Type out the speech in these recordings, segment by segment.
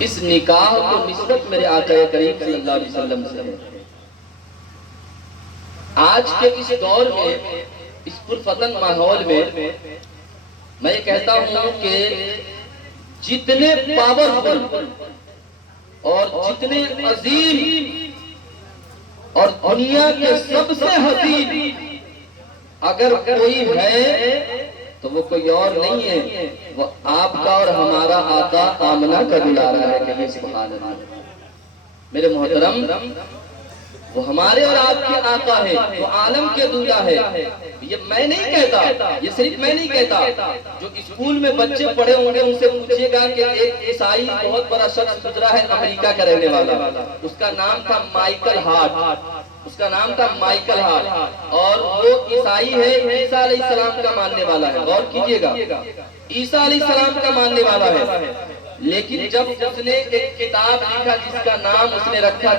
اس نکاح کو نسبت میرے آقا کریم صلی اللہ علیہ وسلم سے ہے۔ آج کے اس دور میں، اس پرفتن ماحول میں، میں یہ کہتا ہوں کہ جتنے پاورفل اور جتنے عظیم اور دنیا کے سب سے حسین اگر کوئی ہے تو وہ کوئی اور نہیں ہے، وہ آپ کا اور ہمارا آقا آمنہ کا دلارا ہے کہ یہ سبحان اللہ۔ میرے محترم، وہ ہمارے اور آپ کے آقا ہے، وہ عالم کے دولہ ہے۔ یہ میں نہیں کہتا، یہ صرف میں نہیں کہتا، جو اسکول میں بچے پڑھے ہوں گے ان سے پوچھئے گا کہ ایک عیسائی بہت بڑا شخص گزرا ہے امریکہ کا رہنے والا، اس کا نام تھا مائیکل ہارٹ، اس کا نام تھا مائیکل ہارٹ، اور وہ عیسائی ہے، عیسیٰ علیہ السلام کا ماننے والا ہے۔ غور کیجئے گا، عیسیٰ علیہ السلام کا ماننے والا ہے، لیکن جب اس نے ایک کتاب لکھا جس کا نام اس نے رکھا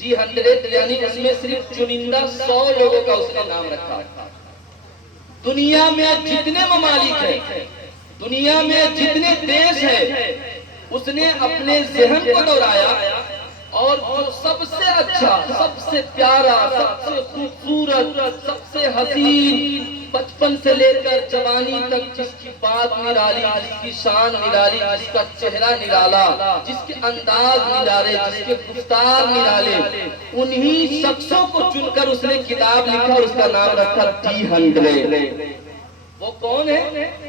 D100 یعنی اس میں صرف چنندہ 100 لوگوں کا اس نے نام رکھا۔ دنیا میں جتنے ممالک ہیں، دنیا میں جتنے دیش ہیں، اس نے اپنے ذہن کو دوڑایا اور جو سب سے اچھا، سب سے پیارا، سب سے خوبصورت، سب سے حسین، بچپن سے لے کر جوانی تک جس کی بات نرالی، جس کی شان نرالی، جس کا چہرہ نرالا، جس کے انداز نرالے، جس کے گفتار نرالے، انہی شخصوں کو چن کر اس نے کتاب لکھا اور اس کا نام رکھا D100۔ وہ کون ہے؟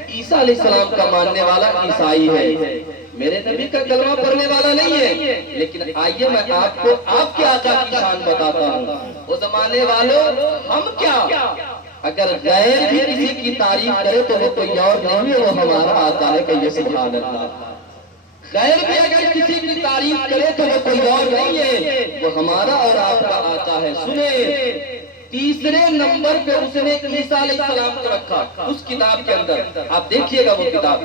عیسیٰ علیہ السلام کا ماننے والا عیسائی ہے، میرے نبی کا کلمہ پڑھنے والا نہیں ہے۔ لیکن آئیے میں آپ کو آپ کے آقا کی شان بتاتا ہوں۔ وہ زمانے والوں، ہم کیا؟ اگر غیر بھی کسی کی تعریف کرے تو وہ کوئی اور نہیں ہے، وہ ہمارا آقا ہے کہ یہ سبحان اللہ۔ غیر بھی اگر کسی کی تعریف کرے تو وہ کوئی اور نہیں ہے، وہ ہمارا اور آپ کا آقا ہے۔ سنیں، تیسرے نمبر پہ اس نے عیسیٰ علیہ السلام کو رکھا اس کتاب کے اندر، آپ دیکھئے گا وہ کتاب،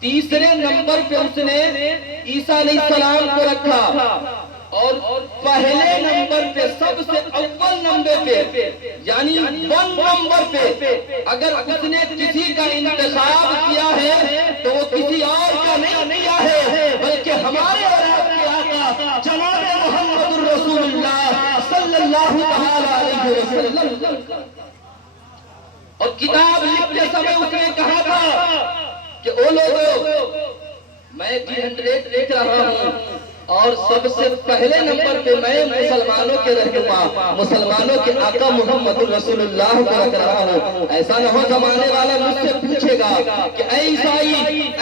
تیسرے نمبر پہ اس نے عیسیٰ علیہ السلام کو رکھا، اور پہلے نمبر پہ، سب سے اول نمبر پہ، یعنی 1 نمبر پہ اگر اس نے کسی کا انتخاب کیا ہے تو وہ کسی اور کا نہیں کیا ہے، بلکہ ہمارے اور آپ کے آقا جناب محمد الرسول اللہ صلی اللہ علیہ وسلم۔ اور کتاب لکھتے سمے اس نے کہا تھا کہ او لوگوں، میں D100 دیکھ رہا ہوں اور سب سے پہلے نمبر پہ میں مسلمانوں کے رہنما، مسلمانوں کے آقا محمد رسول اللہ کو رکھ رہا ہوں۔ ایسا نہ ہو زمانے والا مجھ سے پوچھے گا کہ اے عیسائی،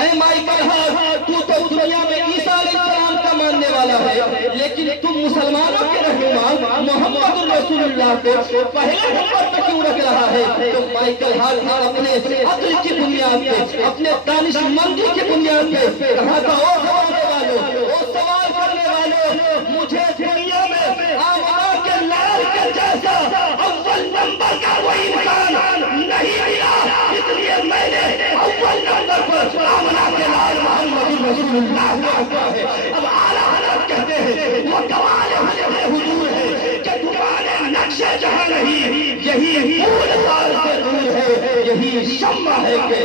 اے مائیکل ہارٹ، تو دنیا میں عیسیٰ علیہ السلام کا ماننے والا ہے، لیکن تم مسلمانوں کے رہنما محمد رسول اللہ کو پہلے نمبر پہ کیوں رکھ رہا ہے؟ تو مائیکل ہارٹ اپنے عقل کی بنیاد پہ، اپنے دانش مندی کی بنیاد پہ کہا تھا، او ہمارے والوں، او سوال کرنے والوں، مجھے دنیا میں آمنہ کے لال کے جیسا اول نمبر کا کوئی انسان نہیں ملا، اس لیے میں نے اول نمبر پر آمنہ کے لال محمد رسول اللہ کو رکھا ہے۔ اب اعلیٰ حضرت کہتے ہیں وہ کمال حضور ہے کہ تمہارے نقش جہاں نہیں، یہی پور سال سے دور ہے، یہی شمع ہے کہ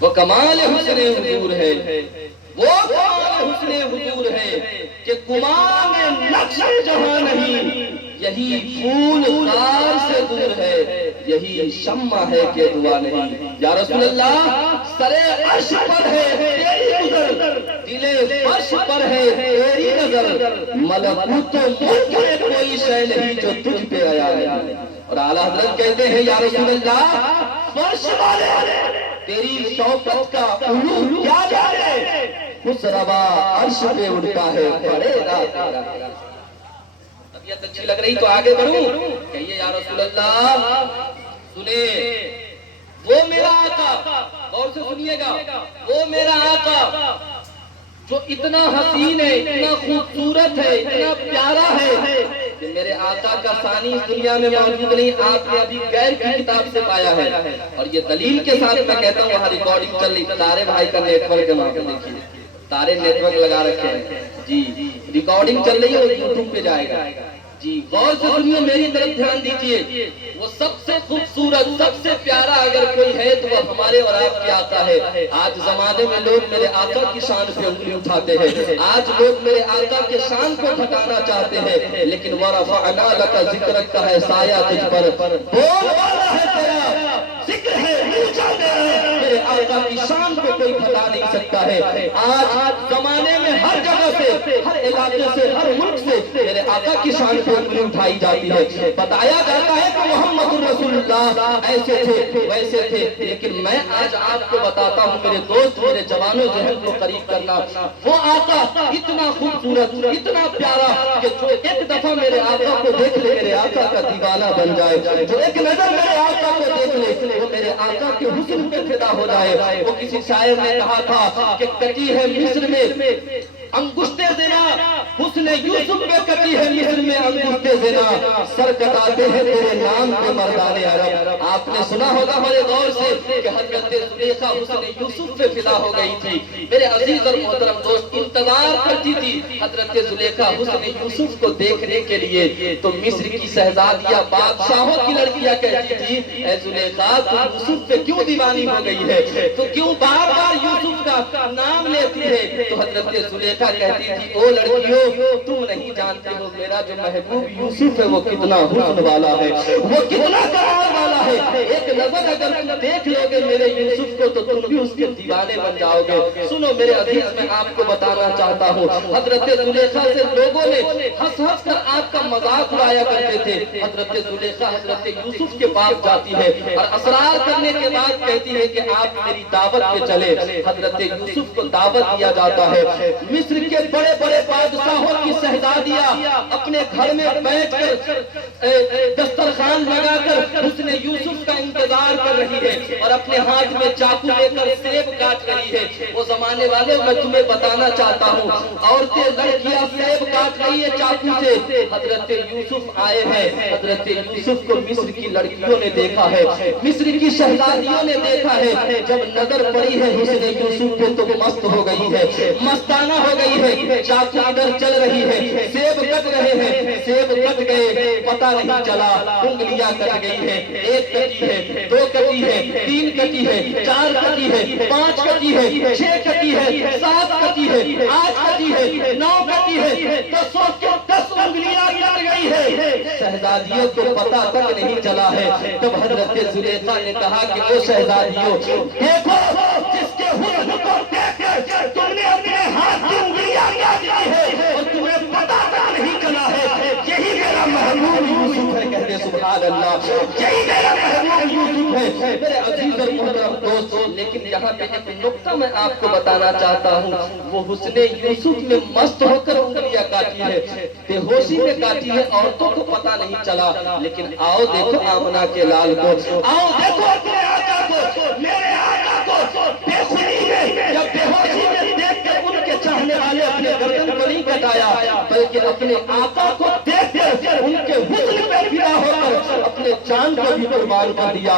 وہ کمال حسن حضور ہے، وہ کمال حسن حضور ہے کہ گمان نقش جہاں نہیں، یہی پھول خار سے دور ہے، یہی شمع ہے کہ دعا نہیں۔ یا رسول اللہ، سرے عرش پر ہے تیری نظر، دل فرش پر ہے تیری نظر، ملکوت و ملک میں کوئی شے نہیں جو تجھ پہ آیا ہے۔ اور اعلیٰ حضرت کہتے ہیں یا رسول اللہ، فرش والے تیری شوکت کا علو کیا جانے، اس روا عرش پہ اڑتا ہے پڑے رات۔ طبیعت اچھی لگ رہی تو آگے بڑھوں، کہیے یا رسول اللہ، سنیں، وہ میرا آقا، غور سے سنیے گا، وہ میرا آقا جو اتنا حسین ہے، اتنا خوبصورت ہے، اتنا پیارا ہے کہ میرے آقا کا ثانی اس دنیا میں موجود نہیں، آپ نے ابھی غیر کی کتاب سے پایا ہے۔ اور یہ دلیل کے ساتھ میں کہتا ہوں، وہاں ریکارڈنگ چل رہی، تارے بھائی کا نیٹ ورک ہے، وہاں پہ دیکھیے تارے نیٹ ورک لگا رکھے ہیں جی، ریکارڈنگ چل رہی ہے اور یوٹیوب پہ جائے گا۔ جی غور سے سنیے، میری طرف دھیان دیجیے. وہ سب سے خوبصورت، سب سے پیارا اگر کوئی ہے تو وہ ہمارے اور آپ کے آقا ہے. آج زمانے میں لوگ میرے آقا کی شان پہ انگلی اٹھاتے ہیں، آج لوگ میرے آقا کے شان کو ٹھکانا چاہتے ہیں، لیکن وَرَفَعْنَا لَكَ ذِكْرَكَ کا ہے سایہ تجھ پر، بول والا ہے تیرا، ذکر ہے اونچا تیرا، میرے آقا کی شان کو کوئی ٹھکا نہیں سکتا ہے. آج زمانے میں ہر جگہ سے، ہر علاقے سے، ہر ملک سے میرے آقا کی شان پہ انگلی اٹھائی جاتی ہے. بتایا جاتا ہے کہ محمد الرسول اللہ ایسے تھے ویسے تھے، لیکن میں آج آپ کو بتاتا ہوں میرے دوست، میرے جوانوں، ذہن کو قریب کرنا، وہ آقا اتنا خوبصورت، اتنا پیارا کہ جو ایک دفعہ میرے آقا کو دیکھ لے میرے آقا کا دیوانہ بن جائے، جو ایک نظر میرے آقا کو دیکھ لے وہ میرے آقا کے حسن پہ فدا ہو جائے. وہ کسی شاعر نے کہا تھا کہ کٹی ہے مصر میں انگشت زنا، حسن یوسف پہ کٹی ہے مصر میں انگشت زنا، سر کٹاتے ہیں تیرے نام پہ مردان عرب. آپ نے سنا ہوگا بڑے غور سے کہ حضرت زلیخا حسن یوسف پہ فدا ہو گئی تھی. میرے عزیز اور محترم دوست، انتظار کرتی تھی حضرت زلیخا حسن یوسف کو دیکھنے کے لیے. تو مصر کی شہزادیاں، بادشاہوں کی لڑکیاں کہتی تھی، اے زلیخا تم یوسف پہ کیوں دیوانی ہو گئی ہے، تو کیوں بار بار یوسف کا نام لیتی ہے. تو حضرت زلیخا کہتی تھی، او لڑکیوں تم نہیں جانتے ہو میرا جو محبوب یوسف ہے وہ کتنا حسن والا ہے، وہ کتنا کمال والا ہے. ایک نظر اگر تم دیکھ لو گے میرے یوسف کو تو تم بھی اس کے دیوانے بن جاؤ گے. سنو میرے عزیز، میں آپ کو بتانا چاہتا ہوں، حضرت زلیخا سے لوگوں نے ہنس ہنس کر آپ کا مذاق اڑایا کرتے تھے. حضرت زلیخا حضرت یوسف کے پاس جاتی ہے اور اسرار کرنے کے بعد کہتی ہے کہ آپ میری دعوت پہ چلے. حضرت یوسف کو دعوت دیا جاتا ہے. مصر کے بڑے بڑے بادشاہوں کی شہزادیاں اپنے گھر میں بیٹھ کر دسترخوان لگا کر حسن یوسف کا انتظار کر رہی ہے اور اپنے ہاتھ میں چاقو لے کر سیب کاٹ رہی ہے. وہ زمانے والے میں تمہیں بتانا چاہتا ہوں، عورتیں لڑکیاں سیب کاٹ رہی ہے چاقو سے. حضرت یوسف آئے ہیں، حضرت یوسف کو مصر کی لڑکیوں نے دیکھا ہے، مصر کی شہزادیوں نے دیکھا ہے. جب نظر پڑی ہے حسن یوسف پہ تو مست ہو گئی ہے، مستانہ ہو گئی ہے. چاقو ادھر چل رہی ہے، سیب کٹ رہے ہیں، سیب کٹ گئے پتہ نہیں چلا، انگلیاں کٹ گئی ہے. ایک کٹی ہے، دو کٹی ہے، تین کٹی ہے، چار کٹی ہے، پانچ کٹی ہے، چھ کٹی ہے، سات کٹی ہے، آٹھ کٹی ہے، نو کٹی ہے، تو سوچ کے 10 انگلیاں کٹ گئی ہے. شہزادیوں کو پتہ تک نہیں چلا ہے. تب حضرت زلیخا نے کہا کہ او شہزادیوں دیکھو، جس کے حسن کو دیکھ کر تم نے اپنے ہاتھ کی انگلیاں کاٹ دی ہے اور تمہیں پتہ تک نہیں چلا ہے، یہی میرا محبوب یوسف ہے. کہتے سبحان اللہ، یہی میرا محبوب یوسف ہے. میرے عزیز اور محترم دوست، لیکن یہاں پہ ایک نکتہ میں آپ کو بتانا چاہتا ہوں. وہ حسن یوسف میں مست ہو کر انگلیاں کاٹی ہے، بے ہوشی میں کاٹی ہے، عورتوں کو پتہ نہیں چلا. لیکن آؤ دیکھو آمنہ کے لال کو، آؤ دیکھو اپنے آقا کو، میرے آقا کو بے خودی میں یا بے ہوشی میں دیکھ کر ان کے چاہنے والے اپنے گردن کو نہیں کٹایا، بلکہ اپنے آقا کو دیکھ کر ان کے حسن پہ فدا ہو کر اپنے جان کو بھی قربان کر دیا،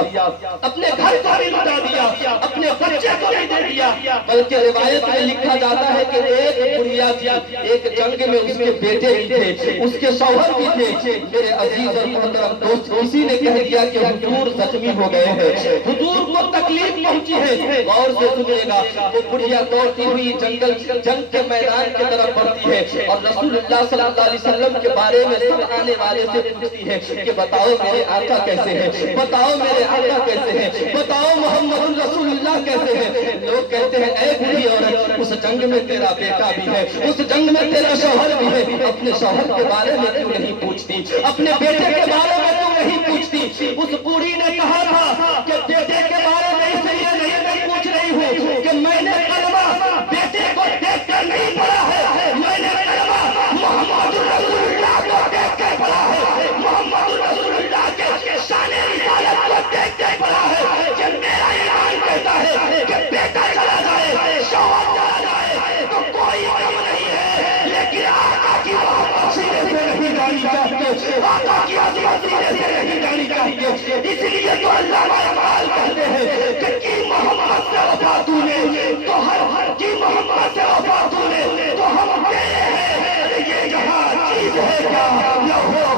اپنے گھر کو بھی لٹا دیا، اپنے بچے کو بھی دے دیا. بلکہ روایت میں لکھا جاتا ہے کہ ایک بڑھیا تھی، ایک جنگ میں اس کے بیٹے بھی تھے، اس کے شوہر بھی تھے. میرے عزیز اور محترم دوست، کسی نے کہہ دیا کہ حضور زخمی ہو گئے ہیں، حضور کو تکلیف پہنچی ہے. غور سے سنیے گا، وہ بڑھیا دوڑتی ہوئی جنگ کے میدان کی طرف بڑھتی ہے اور رسول اللہ صلی اللہ علیہ وسلم کے بارے میں سب آنے والے سے پوچھتی ہے کہ بتاؤ میرے آقا کیسے ہیں، بتاؤ میرے آقا کیسے ہیں، بتاؤ محمد رسول اللہ کیسے ہیں. لوگ کہتے ہیں اے بڑھی عورت، اس جنگ میں تیرا بیٹا بھی ہے، اس جنگ میں تیرا شوہر بھی ہے، اپنے شوہر کے بارے میں کیوں نہیں پوچھتی، اپنے بیٹے کے بارے میں کیوں نہیں پوچھتی. اس بوڑھی نے کہا تھا کہ بیٹے کے بارے میں اس لیے نہیں پوچھ رہی ہوں کہ میں نے کلمہ بیٹے کو دیکھ کر نہیں پڑھا ہے، میں نے کلمہ محمد رسول اللہ کو دیکھ کر پڑھا ہے، محمد رسول اللہ کے شان رسالت کو دیکھ کر پڑھا ہے. کہ میرا ایمان کہتا ہے کہ بیٹا چلا جائے، شوہر چلا جائے تو کوئی غم نہیں ہے، لیکن آقا کی محبت سینے سے نہیں جانی چاہیے، آقا کی عظمت سینے سے نہیں جانی چاہیے. اس لیے تو اللہ اقبال کہتے ہیں کہ کی محمد سے وفا تو نے تو ہر کی محمد سے وفا تو نے تو ہم تیرے ہیں. یہ جہاں چیز ہے کیا لوہو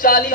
40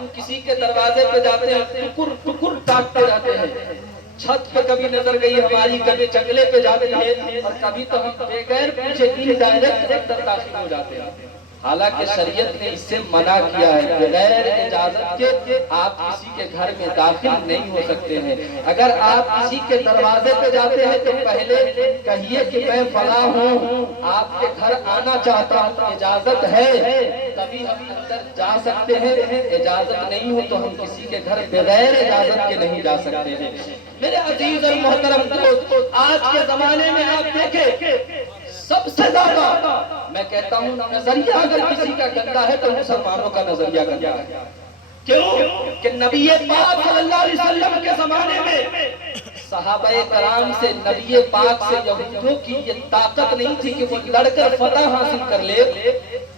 ہم کسی کے دروازے پہ جاتے ہیں ٹکر ٹکر تاکتے جاتے ہیں، چھت پہ کبھی نظر گئی ہماری، کبھی جنگلے پہ جاتی ہے، اور کبھی تو ہم بغیر پوچھے ڈائریکٹ اندر داخل ہو جاتے ہیں۔ حالانکہ شریعت نے اس سے منع کیا ہے، بغیر اجازت کے آپ کسی کے گھر میں داخل نہیں ہو سکتے ہیں۔ اگر آپ کسی کے دروازے پہ جاتے ہیں تو پہلے کہیے کہ میں فلاں ہوں، آپ کے گھر آنا چاہتا ہوں، اجازت ہے تبھی ہم اندر جا سکتے ہیں، اجازت نہیں ہو تو ہم کسی کے گھر بغیر اجازت کے نہیں جا سکتے ہیں۔ میرے عزیز اور محترم دوست، آج کے زمانے میں آپ دیکھیں سب سے زیادہ میں کہتا ہوں نظریہ اگر کسی کا گندا ہے تو مسلمانوں کا نظریہ گندا ہے۔ کیوں کہ نبی پاک صلی اللہ علیہ وسلم کے زمانے میں صحابہ کرام سے، نبی پاک سے یہودیوں کی یہ طاقت نہیں تھی کہ وہ لڑ کر فتح حاصل کر لے۔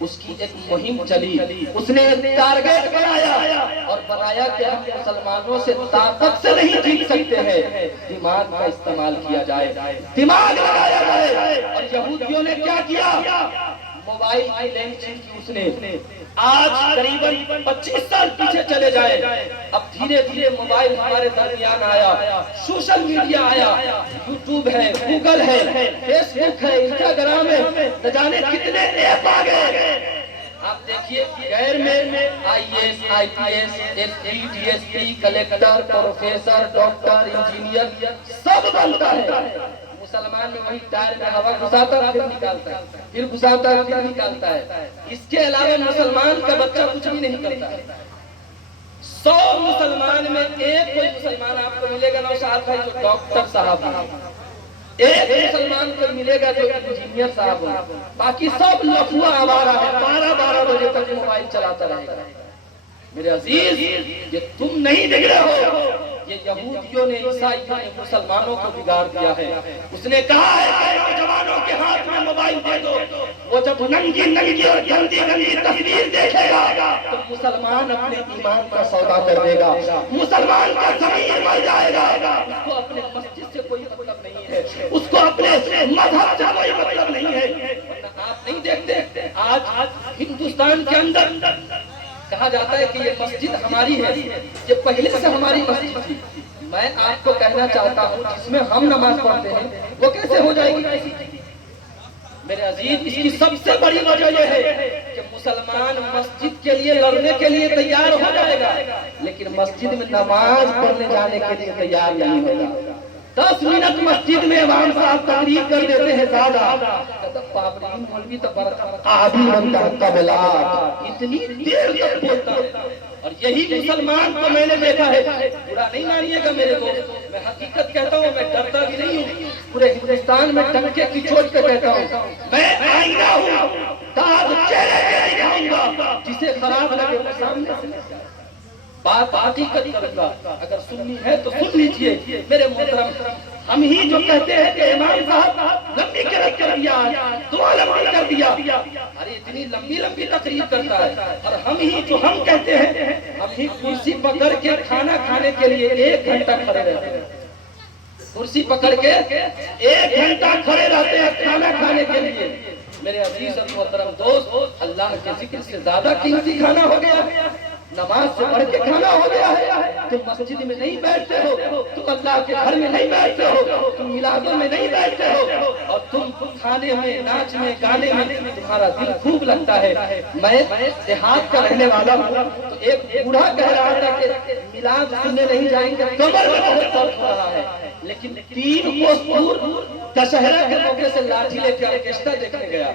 اس کی ایک مہم چلی، اس نے ایک ٹارگیٹ بنایا اور بنایا کہ ہم مسلمانوں سے طاقت سے نہیں جیت سکتے ہیں، دماغ کا استعمال کیا جائے، دماغ لگایا جائے۔ اور یہودیوں نے کیا کیا؟ موبائل کی لانچنگ کی اس نے۔ آج قریباً 25 سال پیچھے چلے جائے، اب دھیرے دھیرے موبائل ہمارے درمیان آیا، سوشل میڈیا آیا، یوٹیوب ہے، گوگل ہے، فیس بک ہے، انسٹاگرام ہے، نہ جانے کتنے ایپ آ گئے۔ آپ دیکھیے غیر میں IAS, IPS, SP, DSP, collector, professor, doctor, engineer سب بنتا ہے۔ مسلمان میں وہی ٹائر میں ہوا گھساتا ہے، پھر نکالتا ہے، پھر گھساتا ہے، پھر نکالتا ہے۔ اس کے علاوہ مسلمان کا بچہ کچھ بھی نہیں کرتا ہے۔ 100 مسلمان میں ایک کوئی مسلمان آپ کو ملے گا نوشاد بھائی جو ڈاکٹر صاحب ہے، ایک مسلمان کو ملے گا جو انجینئر صاحب ہے، باقی سب لفوا آوارہ ہے، 12 بجے تک موبائل چلاتا رہے گا۔ میرے عزیز، یہ تم نہیں بگڑے ہو، یہ یہودیوں نے، عیسائیوں نے مسلمانوں کو بگاڑ دیا ہے۔ اس نے کہا ہے کہ نوجوانوں کے ہاتھ میں موبائل دے دو، وہ جب ننگی اور گندی تصویر دیکھے گا تو مسلمان اپنے ایمان کا سودا کر دے گا، مسلمان کا ضمیر مر جائے گا۔ اس کو اپنے مسجد سے کوئی مطلب نہیں ہے، اس کو اپنے مذہب سے کوئی مطلب نہیں ہے۔ آپ نہیں دیکھتے آج ہندوستان کے اندر کہا جاتا ہے کہ یہ مسجد ہماری ہے، یہ پہلے سے ہماری مسجد تھی۔ میں آپ کو کہنا چاہتا ہوں جس میں ہم نماز پڑھتے ہیں وہ کیسے ہو جائے گی؟ میرے عزیز، اس کی سب سے بڑی وجہ یہ ہے کہ مسلمان مسجد کے لیے لڑنے کے لیے تیار ہو جائے گا لیکن مسجد میں نماز پڑھنے جانے کے لیے تیار نہیں ہوگا۔ 10 منٹ مسجد میں امام صاحب تقریر کر دیتے ہیں زیادہ، پابرین مولوی تو آدھی بنتا قبلات، اتنی دیر تک بولتا ہے۔ اور یہی مسلمان کو میں نے دیکھا ہے، برا نہیں مانیے گا میرے دوست، میں حقیقت کہتا ہوں، میں ڈرتا بھی نہیں ہوں، پورے ہندوستان میں ڈنکے کی چوٹ پہ کہتا ہوں، میں آئینہ ہوں، داغ چہرے پہ دکھاؤں گا، جسے خراب لگے وہ سامنے سے بات حقیقت کروں گا۔ اگر سننی ہے تو سن لیجئے میرے محترم، ہم ہی جو کہتے ہیں کہ امام صاحب لمبی قرات کر دیا، دعا لمبی کر دیا، ارے اتنی لمبی لمبی تقریر کرتا ہے، اور ہم ہی جو ہم کہتے ہیں، ہم ہی کرسی پکڑ کے کھانا کھانے کے لیے 1 گھنٹہ کھڑے رہتے ہیں، کرسی پکڑ کے 1 گھنٹہ کھڑے رہتے ہیں کھانا کھانے کے لیے۔ میرے عزیز اور محترم دوست، اللہ کے ذکر سے زیادہ قیمتی کھانا ہو گیا، نماز سے بڑھ کے کھانا ہو گیا ہے۔ تم مسجد میں نہیں بیٹھتے ہو، تم اللہ کے گھر میں نہیں بیٹھتے ہو، تم میلادوں میں نہیں بیٹھتے ہو، اور تم کھانے میں، ناچ میں، گانے میں تمہارا دل خوب لگتا ہے۔ میں دیہات کا رہنے والا ہوں، تو ایک بوڑھا کہہ رہا تھا کہ میلاد سننے نہیں جائیں گے، کمر میں بہت درد ہو رہا ہے، لیکن 3 کوس دور دشہرا کے موقع سے لاٹھی لے کے آرکیسٹرا دیکھنے گیا۔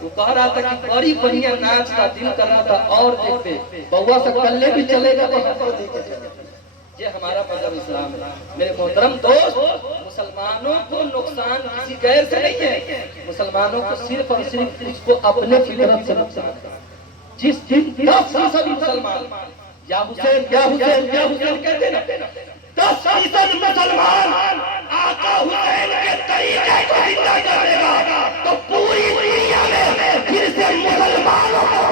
وہ کہہ رہا تھا کہ بڑی بڑھیا ناچ کا دل کر رہا تھا، اور دیکھتے بہوا سے کلے بھی چلے گا تو ہم کو لے کے چلے گا۔ یہ ہمارا مذہب اسلام ہے۔ میرے محترم دوست، مسلمانوں کو نقصان کسی غیر سے نہیں ہے، مسلمانوں کو صرف اور صرف اس کو اپنے فطرت سے نقصان ہے۔ جس دن 10% مسلمان یا حسین یا حسین یا حسین کہتے ہیں نا، 10% مسلمان آقا حسین کے طریقے کو زندہ کر دے گا تو پوری دنیا میں پھر سے مسلمانوں کو،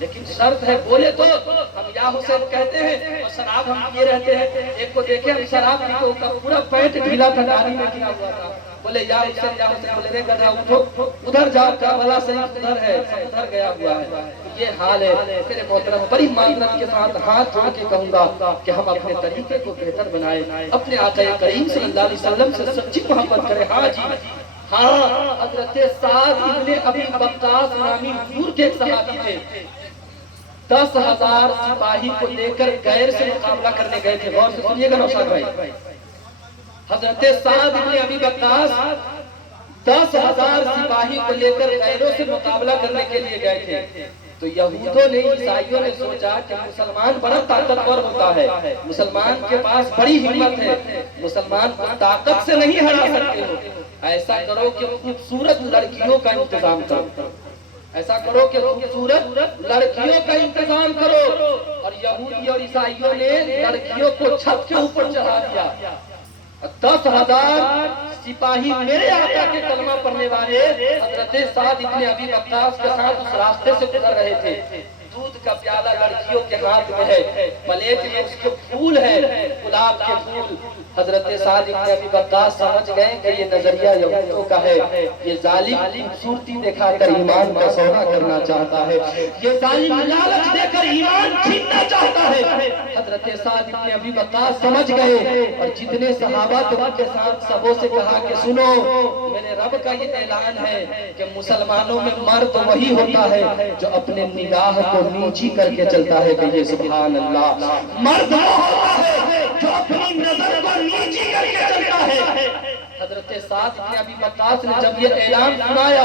لیکن شرط ہے، بولے تو ہم یا حسین کہتے ہیں اور شراب ہم پیے رہتے ہیں. ایک کو دیکھے ہم شراب پی تو پورا پیٹ ڈھیلا تھا, ناری میں گرا ہوا تھا. بولے یا حسین یا حسین, بولے رے گدھا اٹھو ادھر جاؤ, کربلا شریف ادھر ہے, ادھر گیا ہوا ہے. یہ حال ہے میرے محترم. بڑی معذرت کے ساتھ ہاتھ جوڑ کے کہوں گا کہ ہم اپنے طریقے کو بہتر بنائیں, اپنے آقا کریم صلی اللہ علیہ وسلم سے سچی محبت کریں. ہاں جی ہاں, حضرت سعد ابن ابی وقاص نامی حضور کے ایک صحابی تھے. 10,000 سپاہی کو لے کر غیر سے مقابلہ کرنے گئے تھے. غور سے سنیے گا نوشاد بھائی. حضرت سعد ابن ابی وقاص 10,000 سپاہی کو لے کر غیروں سے مقابلہ کرنے کے لیے گئے تھے. تو یہودوں نے, عیسائیوں نے سوچا کہ مسلمان بڑا طاقتور ہوتا ہے, مسلمان کے پاس بڑی ہمت ہے, مسلمان کو طاقت سے نہیں ہرا سکتے ہو. ایسا کرو کہ خوبصورت لڑکیوں کا انتظام کرو, ایسا کرو کہ خوبصورت لڑکیوں کا انتظام کرو. اور یہودی اور عیسائیوں نے لڑکیوں کو چھت کے اوپر چڑھا دیا. 10,000 سپاہی میرے آقا کے کلمہ پڑھنے والے حضرت سعد ابن ابی وقاص کے ساتھ اس راستے سے گزر رہے تھے. دودھ کا پیالہ لڑکیوں کے ہاتھ میں ہے, پلیٹ میں اس کے پھول ہے, گلاب کے پھول. حضرت سعد ابن ابی وقاص سمجھ گئے کہ یہ نظریہ یہودیوں کا ہے, یہ ظالم خوبصورتی دکھا کر ایمان کا سودا کرنا چاہتا ہے, یہ ظالم لالچ دے کر ایمان چھیننا چاہتا ہے. حضرت سعد ابن ابی وقاص سمجھ گئے اور جتنے صحابہ تھے ان کے ساتھ سبوں سے کہا کہ سنو, میرے رب کا یہ اعلان ہے کہ مسلمانوں میں مرد وہی ہوتا ہے جو اپنے نگاہ کو نیچی کر کے چلتا ہے. کہ یہ سبحان اللہ, مرد وہ ہوتا ہے جو اپنی نظر کو نیچی کر کے چلتا ہے. حضرت سعد ابن ابی وقاص نے جب یہ اعلان سنایا,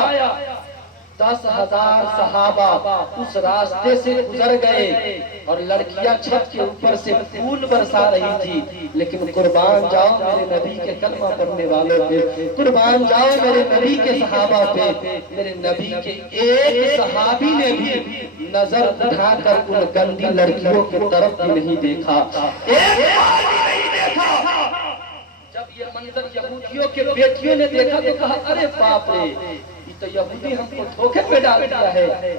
10,000 صحابہ اس راستے سے گزر گئے اور لڑکیاں چھت کے اوپر سے پھول برسا رہی تھی. لیکن قربان جاؤ میرے نبی کے کلمہ پڑھنے والوں پہ, قربان جاؤ میرے نبی کے صحابہ پہ, میرے نبی کے ایک صحابی نے بھی نظر اٹھا کر ان گندی لڑکیوں کی طرف بھی نہیں دیکھا, ایک بار بھی نہیں دیکھا. جب یہ منظر یہودیوں کے بیٹیوں نے دیکھا تو کہا ارے باپ رے, یہ تو یہودی ہم کو دھوکے پہ ڈال دیا ہے.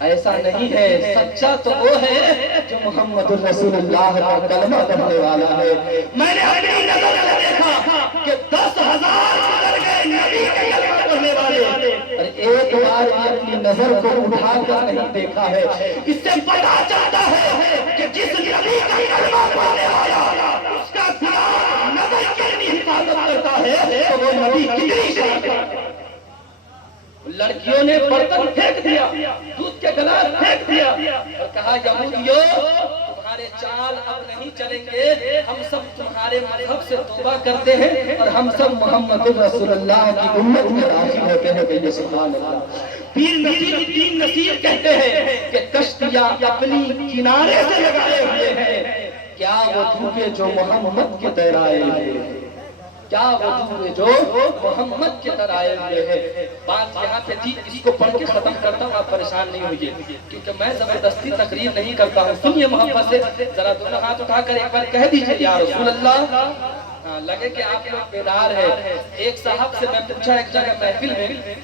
ایسا نہیں ہے, سچا تو وہ ہے جو محمد الرسول اللہ کا کلمہ پڑھنے والا ہے. میں نے اپنی نظر سے دیکھا کہ 10,000 گزر گئے نبی کے کلمہ پڑھنے والے, اور ایک بار بھی اپنی نظر کو اٹھا کر نہیں دیکھا ہے. اس سے پتا چلتا ہے کہ جس نبی کا کلمہ پڑھنے والا اس کا گناہ نظر کی بھی حفاظت کرتا ہے تو وہ نبی کتنی شریف ہے. لڑکیوں نے برتن پھینک دیا, دودھ کے گلاس پھینک دیا اور کہا یہودیوں تمہارے چال اب نہیں چلیں گے, ہم سب تمہارے مذہب سے توبہ کرتے ہیں اور ہم سب محمد رسول اللہ کی امت میں داخل ہوتے ہیں. کہ سبحان اللہ. پیر نصیر الدین نصیر کہتے ہیں کہ کشتیاں اپنی کنارے سے لگائے ہوئے ہیں, کیا وہ دھوپے جو محمد کے تیرائے ہوئے ہیں, کیا وہ دھوپے جو محمد کے تیرائے ہوئے ہیں. بات یہاں پہ تھی, اس کو پڑھ کے ختم کرتا ہوں, آپ پریشان نہیں ہوئیے کیونکہ میں زبردستی تقریر نہیں کرتا ہوں. سنیے محبت سے, ذرا دونوں ہاتھ اٹھا کر ایک بار کہہ دیجئے یا رسول اللہ. لگے کہ آپ لوگ بیدار ہے. ایک صاحب سے میں پوچھا ایک جگہ محفل میں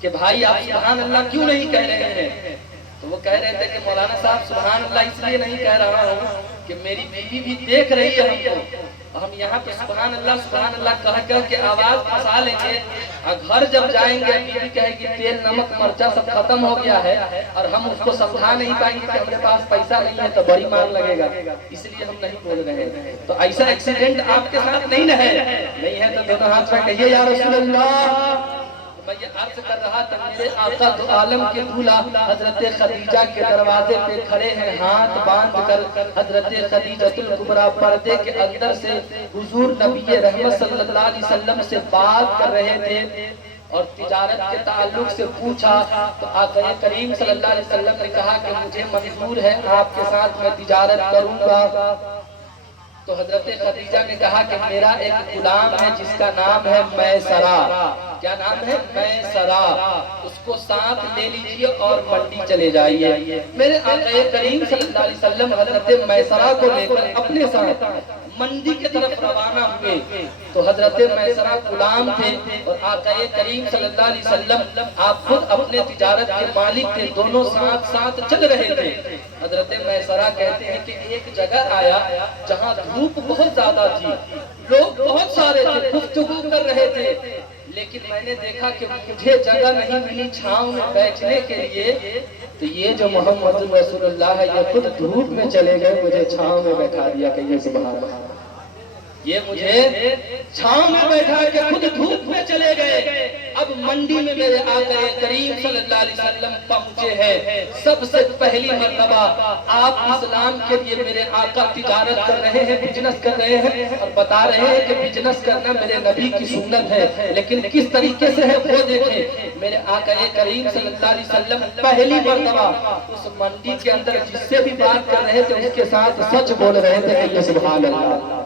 کہ بھائی آپ سبحان اللہ کیوں نہیں کہہ رہے ہیں, تو وہ کہہ رہے تھے کہ مولانا صاحب سبحان اللہ اس لیے نہیں کہہ رہا ہوں کہ میری بیوی بھی دیکھ رہی ہے ہم کو, ہم یہاں پہ سبحان اللہ کہہ کر کے آواز پھنسا لیں گے, اور گھر جب جائیں گے بیوی کہے گی تیل نمک مرچا سب ختم ہو گیا ہے, اور ہم اس کو سمجھا نہیں پائیں گے کہ ہمارے پاس پیسہ نہیں ہے تو بڑی مان لگے گا, اس لیے ہم نہیں بول رہے ہیں. تو ایسا ایکسیڈنٹ آپ کے ساتھ نہیں ہے تو دونوں ہاتھ میں کہیے یا رسول اللہ. میں یہ عرض کر رہا تھا میرے آقا دو عالم کے دولہا حضرت خدیجہ کے دروازے پہ کھڑے ہیں, ہاتھ باندھ کر. حضرت خدیجہ الکبریٰ پردے کے اندر سے حضور نبی رحمت صلی اللہ علیہ وسلم سے بات کر رہے تھے اور تجارت کے تعلق سے پوچھا تو آقا کریم صلی اللہ علیہ وسلم نے کہا کہ مجھے منظور ہے, آپ کے ساتھ میں تجارت کروں گا. تو حضرت خدیجہ نے کہا کہ میرا ایک غلام ہے جس کا نام ہے میسرہ. کیا نام ہے؟ میسرہ. اس کو ساتھ لے لیجئے اور منڈی چلے جائیے. میرے آقا کریم صلی اللہ علیہ وسلم حضرت میسرہ کو لے کر اپنے ساتھ منڈی کے طرف روانہ ہوئے. تو حضرت میسرہ غلام تھے اور آقا کریم صلی اللہ علیہ وسلم آپ خود اپنے تجارت کے مالک تھے, دونوں ساتھ ساتھ چل رہے تھے. حضرت میسرہ کہتے ہیں کہ ایک جگہ آیا جہاں دھوپ بہت زیادہ تھی، لوگ بہت سارے تھے، گفتگو کر رہے تھے، لیکن میں نے دیکھا کہ مجھے جگہ نہیں ملی چھاؤں میں بیٹھنے کے لیے، تو یہ جو محمد رسول اللہ ہے یہ خود دھوپ میں چلے گئے، مجھے چھاؤں میں بیٹھا دیا کہ یہ سبحان اللہ، یہ مجھے چھاؤں میں بیٹھا کے خود دھوپ میں چلے گئے۔ اب منڈی میں میرے آقا کریم صلی اللہ علیہ وسلم پہنچے ہیں، سب سے پہلی مرتبہ آپ اسلام کے لیے میرے آقا تجارت کر رہے ہیں، بزنس کر رہے ہیں، اور بتا رہے ہیں کہ بزنس کرنا میرے نبی کی سنت ہے، لیکن کس طریقے سے ہے وہ دیکھیں۔ میرے آقا کریم صلی اللہ علیہ وسلم پہلی مرتبہ اس منڈی کے اندر جس سے بھی بات کر رہے تھے اس کے ساتھ سچ بول رہے تھے کہ سبحان اللہ،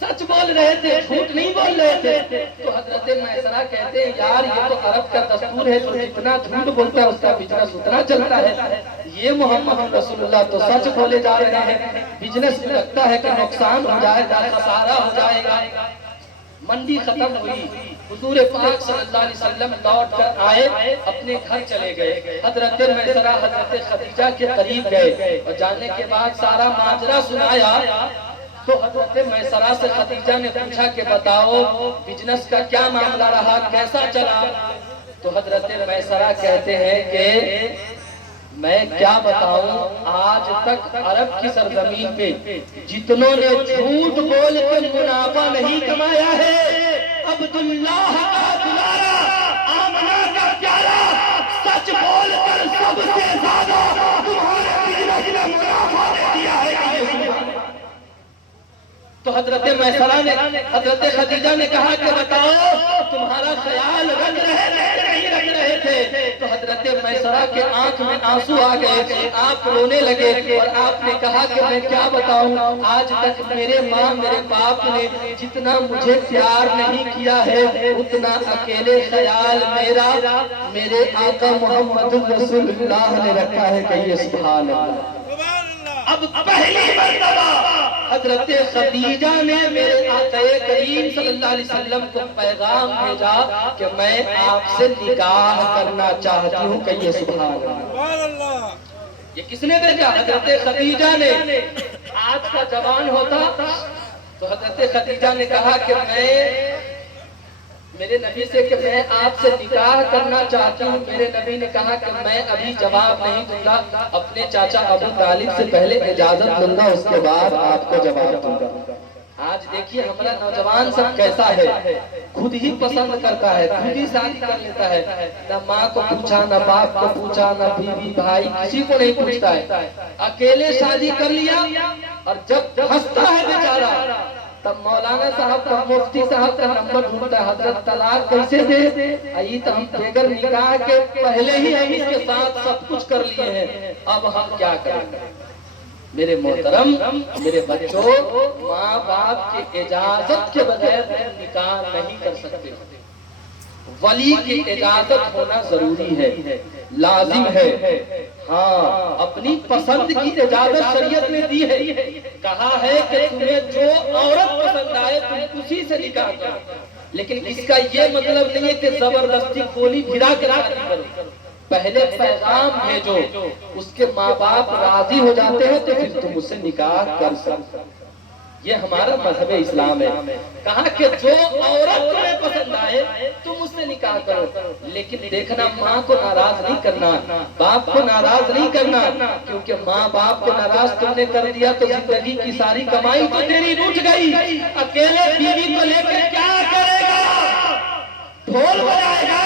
سچ بول رہے تھے، جھوٹ نہیں بول رہے تھے۔ تو حضرت میسرہ کہتے ہیں یار یہ تو عرب کا دستور ہے، جو جتنا جھوٹ بولتا ہے اس کا بزنس اتنا چلتا ہے، یہ محمد رسول اللہ تو سچ بولے جا رہے ہیں، بزنس میں لگتا ہے کہ نقصان ہو جائے گا، خسارہ ہو جائے گا۔ منڈی ختم ہوئی، حضور پاک صلی اللہ علیہ وسلم لوٹ کر آئے، اپنے گھر چلے گئے۔ حضرت میسرہ حضرت خدیجہ کے قریب گئے اور جانے کے بعد سارا ماجرا سنایا۔ تو حضرت میسرہ سے خدیجہ نے پوچھا کہ بتاؤ بزنس کا کیا معاملہ رہا، کیسا چلا؟ تو حضرت میسرہ کہتے ہیں کہ میں کیا بتاؤں، آج تک عرب کی سرزمین پہ جتنوں نے جھوٹ بول کے منافع نہیں کمایا ہے، عبداللہ کا دلارا، آمنہ کا پیارا، سچ بول کر سب سے زیادہ تمہارے بزنس میں منافع دیا ہے۔ تو حضرت میسرہ نے، حضرت خدیجہ نے کہا کہ بتاؤ تمہارا خیال رکھ رہے تھے نہیں رکھ رہے تھے؟ تو حضرت میسرہ کے آنکھ میں آنسو آ گئے، آپ رونے لگے اور آپ نے کہا کہ میں کیا بتاؤں، آج تک میرے ماں میرے باپ نے جتنا مجھے پیار نہیں کیا ہے اتنا اکیلے خیال میرا میرے آقا محمد رسول اللہ نے رکھا ہے، کہیے سبحان اللہ۔ اب پہلی مرتبہ حضرت خدیجہ نے میرے آقا کریم صلی اللہ علیہ وسلم کو پیغام بھیجا کہ میں آپ سے نکاح کرنا چاہتی ہوں، کہیے سبحان اللہ۔ یہ کس نے بھیجا؟ حضرت خدیجہ نے۔ آج کا جوان ہوتا تو حضرت خدیجہ نے کہا کہ میرے نبی سے کہ میں آپ سے نکاح کرنا چاہتی ہوں، میرے نبی نے کہا کہ میں ابھی جواب نہیں دوں گا، اپنے چاچا ابو طالب سے پہلے اجازت لوں گا، اس کے بعد آپ کو جواب دوں گا۔ آج دیکھیے ہمارا نوجوان سب کیسا ہے، خود ہی پسند کرتا ہے، خود ہی شادی کر لیتا ہے، نہ ماں کو پوچھا، نہ باپ کو پوچھا، نہ بیوی بھائی کسی کو نہیں پوچھتا ہے، اکیلے شادی کر لیا، اور جب ہنستا ہے بیچارہ تب مولانا صاحب کا، مفتی صاحب کا نمبر ڈھونڈتا ہے، حضرت طلاق کیسے دے؟ آئی تو ہم بغیر نکاح کے پہلے ہی ہم اس کے ساتھ سب کچھ کر لیے ہیں، اب ہم کیا کریں؟ میرے محترم، میرے بچوں، ماں باپ کی اجازت کے بغیر نکاح نہیں کر سکتے، ولی کی اجازت ہونا ضروری ہے، لازم ہے۔ ہاں، اپنی پسند کی اجازت شریعت نے دی ہے، کہا ہے کہ تمہیں جو عورت پسند آئے تم اسی سے نکاح کرو، لیکن اس کا یہ مطلب نہیں ہے کہ زبردستی گولی پھرا کر شادی کرو، پہلے پیغام بھیجو، اس کے ماں باپ راضی ہو جاتے ہیں تو پھر تم اس سے نکاح کر سکتے۔ یہ ہمارا مذہب اسلام ہے، کہا کہ جو عورت تمہیں پسند آئے تم اس سے نکاح کرو، لیکن دیکھنا ماں کو ناراض نہیں کرنا، باپ کو ناراض نہیں کرنا، کیونکہ ماں باپ کو ناراض تم نے کر دیا تو زندگی کی ساری کمائی تو تیری روٹ گئی، اکیلے بیوی کو لے کر کیا کرے گا؟ ڈھول بجائے گا،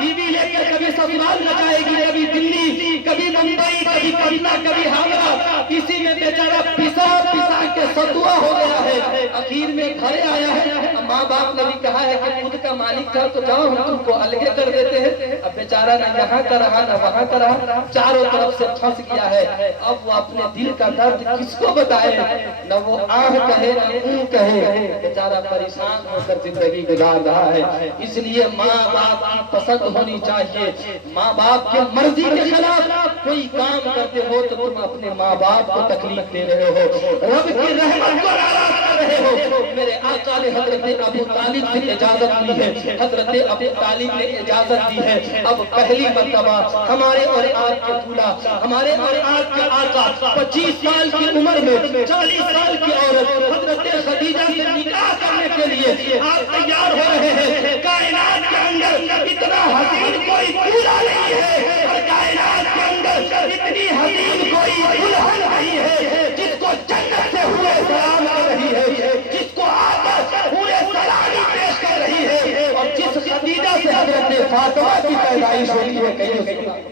بیوی لے کر کبھی سسرال نہ جائے گی، کبھی دلی، کبھی ممبئی، کبھی پٹنہ، کبھی ہاوڑہ، اسی میں بیچارہ پسا پسا کے ستوا ہو گیا ہے، اخیر میں گھر آیا ہے، ماں باپ نے بھی کہا ہے کہ خود کا مالک تھا تو جاؤ ہم تم کو الگے کر دیتے ہیں، اب بیچارہ نہ یہاں کا رہا نہ وہاں کا رہا، چاروں طرف سے پھنس گیا ہے، اب وہ اپنے دل کا درد کس کو بتائے، نہ وہ آہ کہے نہ اون کہے، بیچارہ پریشان ہو کر زندگی گزار رہا ہے۔ اس لیے ماں باپ کی پسند ہونی چاہیے، ماں باپ کی مرضی کے خلاف کوئی کام کرتے ہو تو تم اپنے ماں باپ کو تکلیف دے رہے ہو، رب کی رحمت کو ناراض کر رہے ہو۔ میرے آقا نے حضرت ابو طالب سے اجازت لی ہے، حضرت ابو طالب نے اجازت دی ہے۔ اب پہلی مرتبہ ہمارے اور آپ کے دولہا، ہمارے اور آپ کے آقا 25 سال کی عمر میں 40 سال کی عورت حضرت خدیجہ سے نکاح کرنے کے لیے آپ تیار ہو رہے ہیں۔ کائنات کے اندر اتنا حسین کوئی دولہا نہیں ہے، اور کائنات کے اندر اتنی حسین کوئی دلہن نہیں ہے جس کو جنت سے ہوئے سلام کر رہی ہے، جس کو آقا ہوئے سلامی پیش کر رہی ہے، اور جس خدیجہ سے حضرت فاطمہ کی پیدائش ہوئی ہے۔ کہیں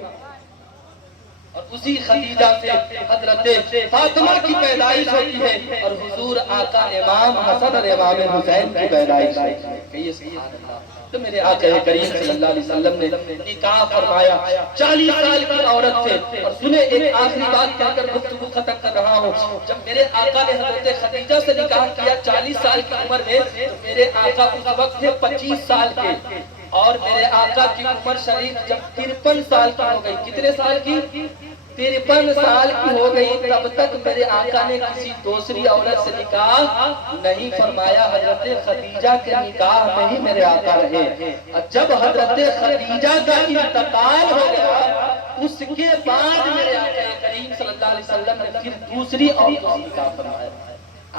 اور اسی خدیجہ سے حضرت فاطمہ کی پیدائش ہوتی ہے، اور حضور آقا امام حسن اور امام حسین کی پیدائش ہوتی ہے۔ کہیے سبحان اللہ۔ تو میرے آقا کریم صلی اللہ علیہ وسلم نے نکاح فرمایا 40 سال کی عورت سے۔ اور سنیں ایک آخری بات کہہ کر گفتگو ختم کر رہا ہوں، جب میرے آقا نے حضرت خدیجہ سے نکاح کیا 40 سال کی عمر میں، تو میرے آقا اس وقت تھے 25 سال کے، اور میرے آقا کی عمر شریف جب 53 سال کی ہو گئی۔ کتنے سال کی؟ 53 سال کی ہو گئی، تب تک میرے آقا نے کسی دوسری عورت سے نکاح نہیں فرمایا۔ حضرت خدیجہ کے نکاح میں ہی میرے آقا رہے، اور جب حضرت خدیجہ کا انتقال ہو گیا، اس کے بعد میرے آقا کریم صلی اللہ علیہ وسلم نے پھر دوسری عورت سے نکاح فرمایا۔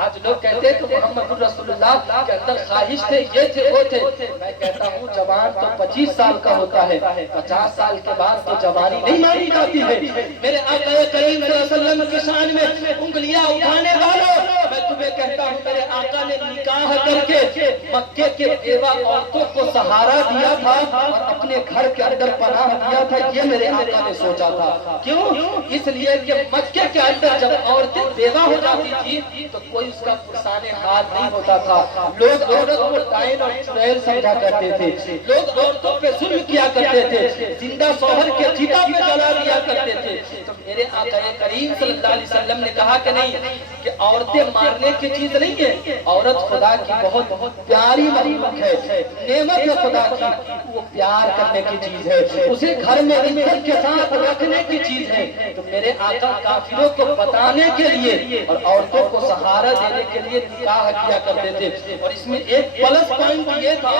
آج لوگ کہتے ہیں تو محمد رسول اللہ کے اندر خواہش تھے، یہ تھے وہ تھے۔ میں کہتا ہوں جوان تو 25 سال کا ہوتا ہے، 50 سال کے بعد تو جوانی نہیں مانی جاتی ہے۔ میرے آقا کریم صلی اللہ علیہ وسلم کی شان میں انگلیاں اٹھانے والوں، میں تمہیں کہتا ہوں میرے آقا نے نکاح کر کے مکے کے بیوہ عورتوں کو سہارا دیا تھا، اور اپنے گھر کے اندر پناہ دیا تھا۔ یہ میرے آقا نے سوچا تھا، کیوں؟ اس لیے کہ مکے کے اندر جب عورتیں بیوہ ہو جاتی تھی تو کوئی اس کا پرسان حال نہیں ہوتا تھا۔ لوگ عورت کو ڈائن اور چڑیل سمجھا کرتے تھے، لوگ عورتوں پہ ظلم کیا کرتے تھے، زندہ شوہر کے چتا پہ جلا دیا کرتے تھے۔ تو میرے آقا کریم صلی اللہ علیہ وسلم نے کہا کہ نہیں، کہ عورتیں مارنے کی چیز نہیں ہے، عورت خدا کی بہت پیاری مخلوق ہے، نعمت ہے خدا کی، وہ پیار کرنے کی چیز ہے، اسے گھر میں عزت کے ساتھ رکھنے کی چیز ہے۔ تو میرے آقا کافروں کو بتانے کے لیے اور عورتوں کو سہارا دینے کے لیے نکاح کیا کرتے تھے۔ اور اس میں ایک پلس پوائنٹ یہ تھا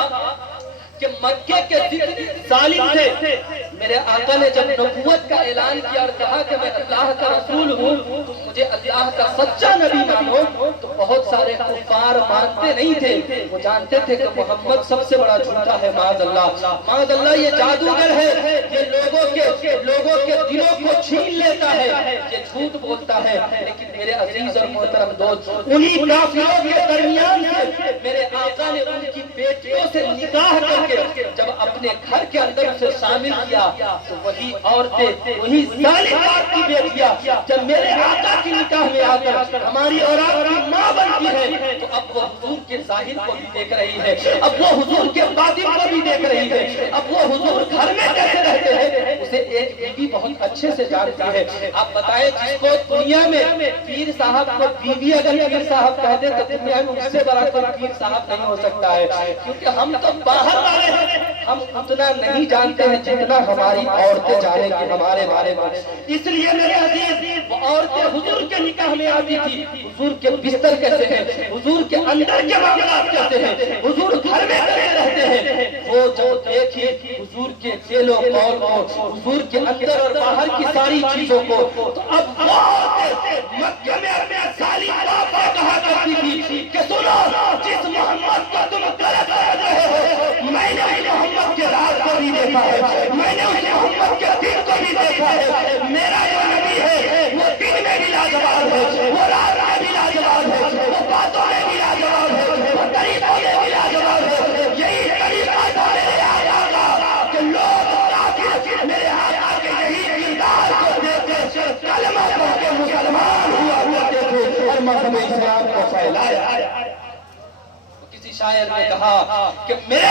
کہ مکے کے جتنے ظالم تھے، میرے آقا نے جب نبوت کا اعلان کیا اور کہا کہ میں اللہ کا رسول ہوں، تم مجھے اللہ کا سچا نبی مانو، تو بہت سارے کفار مانتے نہیں تھے۔ وہ جانتے تھے کہ محمد سب سے بڑا جھوٹا ہے، معاذ اللہ، معاذ اللہ، یہ جادوگر ہے، یہ لوگوں کے دلوں کو چھین لیتا ہے، یہ جھوٹ بولتا ہے۔ لیکن میرے عزیز اور محترم دوست، انہی کافروں کے درمیان سے میرے آقا نے ان کی بیٹیوں سے نکاح کر کے جب اپنے گھر کے اندر اسے شامل کیا، تو وہی عورتیں، وہی ظالمات کی بیٹیاں جب میرے آقا کی نکاح میں آ کر ہماری اور آپ کی ماں بنتی ہے، تو اب وہ حضور کے ظاہر کو بھی دیکھ رہی ہے، اب وہ حضور کے باطن کو بھی دیکھ رہی ہے، اب وہ حضور گھر میں کیسے رہتے ہیں اسے ایک بیوی بہت اچھے سے جانتی ہے۔ آپ بتائیں، جس کو دنیا میں پیر صاحب کو بیوی اگر پیر صاحب کہہ دے تو دنیا میں اس سے بڑا کوئی پیر صاحب نہیں ہو سکتا ہے، کیونکہ ہم تو باہر والے ہیں، ہم اتنا نہیں جانتے ہیں جتنا ہماری عورتیں جانیں گی ہمارے بارے میں۔ اس لیے میرے عزیز، وہ عورتیں حضور کے نکاح میں آتی تھی، حضور کے بستر کیسے ہیں، حضور کے اندر کے معاملات کیسے ہیں، حضور گھر میں کیسے رہتے ہیں، وہ جب دیکھی حضور کے فعل و قول کو، حضور کے اندر اور باہر کی ساری چیزوں کو، تو اب وہ مکہ میں اپنے سالی پاپا کہا کرتی تھی کہ سنو، جس محمد کو تم غلط کر رہے ہو، میں نے محمد کے راز کو بھی دیکھا ہے، میں نے اس محمد کے دل کو بھی دیکھا ہے، میرا جو نبی ہے وہ دل میں بھی لاجواب ہے، وہ رات میں بھی لاجواب ہے، وہ باتوں میں بھی لاجواب ہے، وہ طریقوں میں بھی لاجواب ہے۔ یہی طریقہ تھا میرے آقا کا کہ لوگ کافر میرے آقا کے یہی کردار کو دیکھ کے کلمہ پڑھ کے مسلمان ہوا کرتے تھے اور مذہب اسلام کو پھیلایا۔ کسی شاعر نے کہا کہ میرے